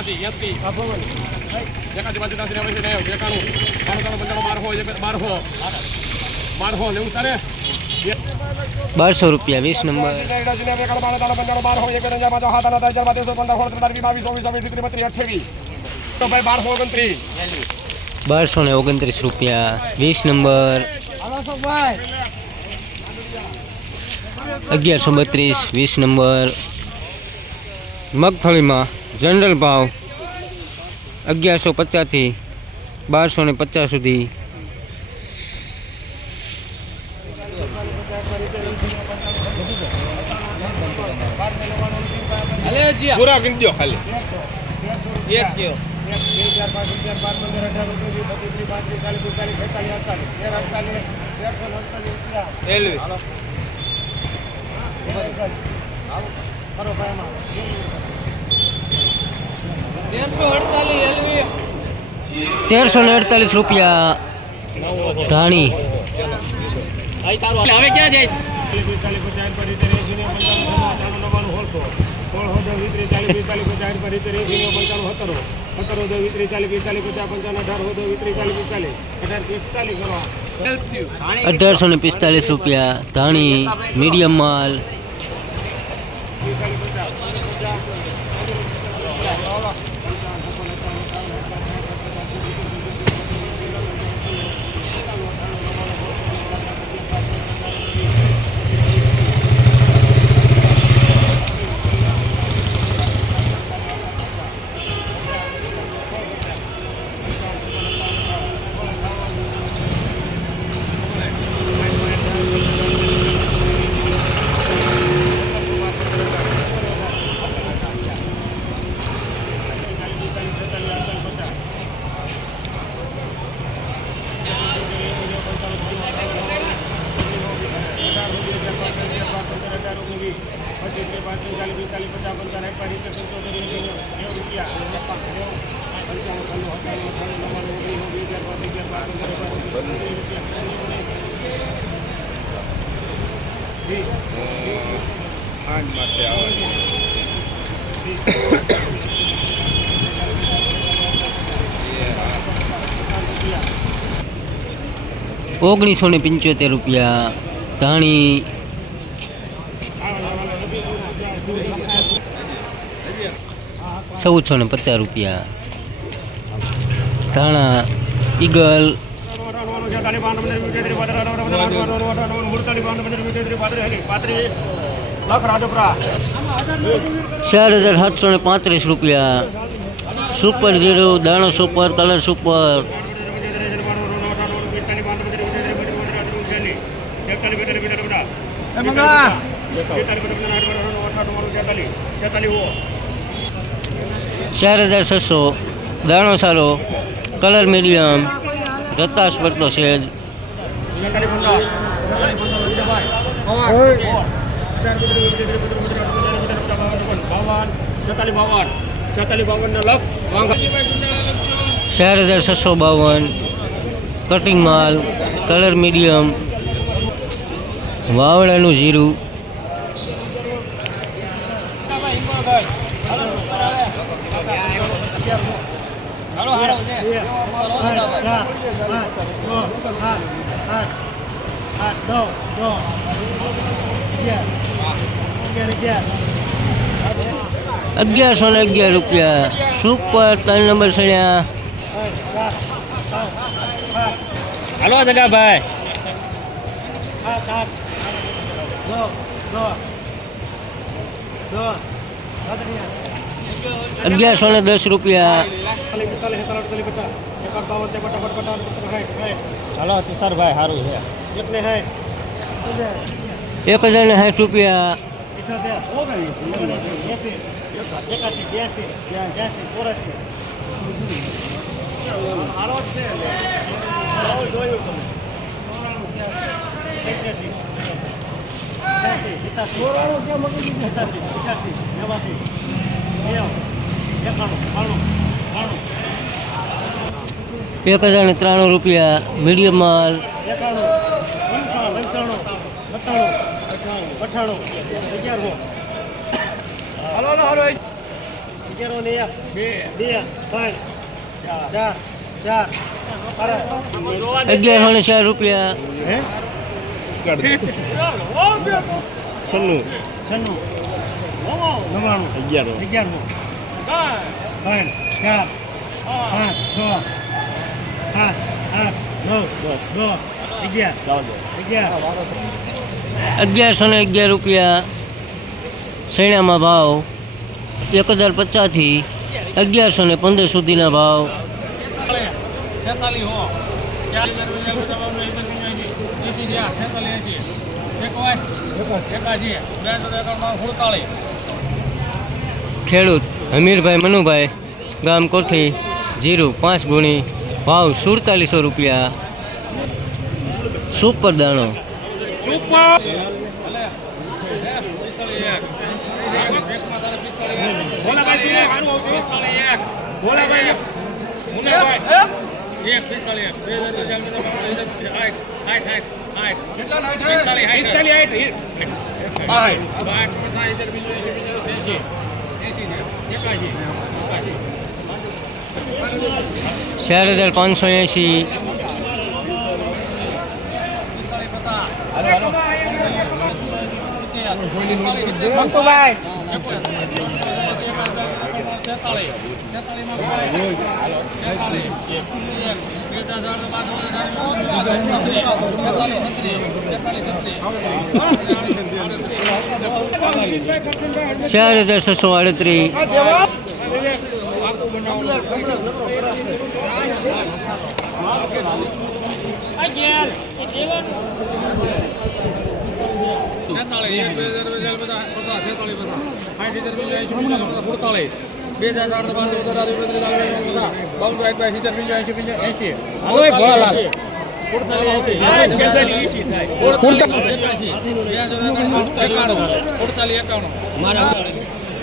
પંચ્યાસી એસી એકાસી બાસી ત્યાસી નેવું નેવું એકાણું ત્રણ પંચાણું બારસો બારસો બારસો લેવું તારે? બારસો રૂપિયા, વીસ નંબર. બારસો ને ઓગણત્રીસ રૂપિયા, વીસ નંબર. અગિયારસો બત્રીસ, વીસ નંબર. મગફળીમાં જનરલ ભાવ અગિયારસો પચાસથી બારસો ને પચાસ સુધી પૂરા કરી દો ખાલી રેલવે તેરસો ને અડતાલીસ રૂપિયા ધાણી હવે ક્યાં જાય અઢારસો ને પિસ્તાલીસ રૂપિયા ધાણી મીડિયમ માલ ઓગણીસો ને પંચોતેર રૂપિયા ધાણી. ચૌદસો ને પચાસ રૂપિયા. ધાણા ઈગલ ચાર હજાર સાતસો ને પાંત્રીસ રૂપિયા સુપર ઝીરો દાણો સુપર કલર સુપર ચાર હજાર છસો દાણો સારો કલર મીડિયમ, રતાશ પટલો સેજ છેતાલીસ બાવન છેતાલીસ બાવન ને લખ વાંગા ચાર હજાર છસો બાવન કટિંગ માલ, કલર મીડિયમ, વાવડાનું જીરું. અગિયારસો ને અગિયાર રૂપિયા. સુપર ત્રણ નંબર સણ્યા હાલો જગાભાઈ અગિયારસો ને દસ રૂપિયા. હાલો તુષારભાઈ સારું છે એક હજાર ને સાઠ રૂપિયા એક હજાર ને ત્રાણું રૂપિયા મીડિયમ માલ. અગિયારસો ને ચાર રૂપિયા. છન્નું. અગિયારો અગિયારસો ને અગિયાર રૂપિયા શેણામાં ભાવ એક હજાર પચાસથી અગિયારસો ને પંદર સુધીના ભાવ. ખેડૂત હમીરભાઈ મનુભાઈ ગામ કોઠી જીરું પાંચ ગુણી ભાવ સુડતાલીસો રૂપિયા. સુપર દાણો. ચાર चार हज़ार पाँच सौ ऐसी चार हज़ार छः सौ अड़तरी બાર બાવન એક બાય સિત્તેર બીજો એસી બીજો એસી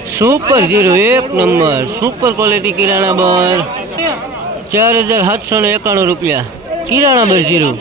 સુપર જીરું એક નંબર સુપર ક્વોલિટી કિરાણા બર ચાર હજાર સાતસો ને એકાણું રૂપિયા કિરાણા બર જીરું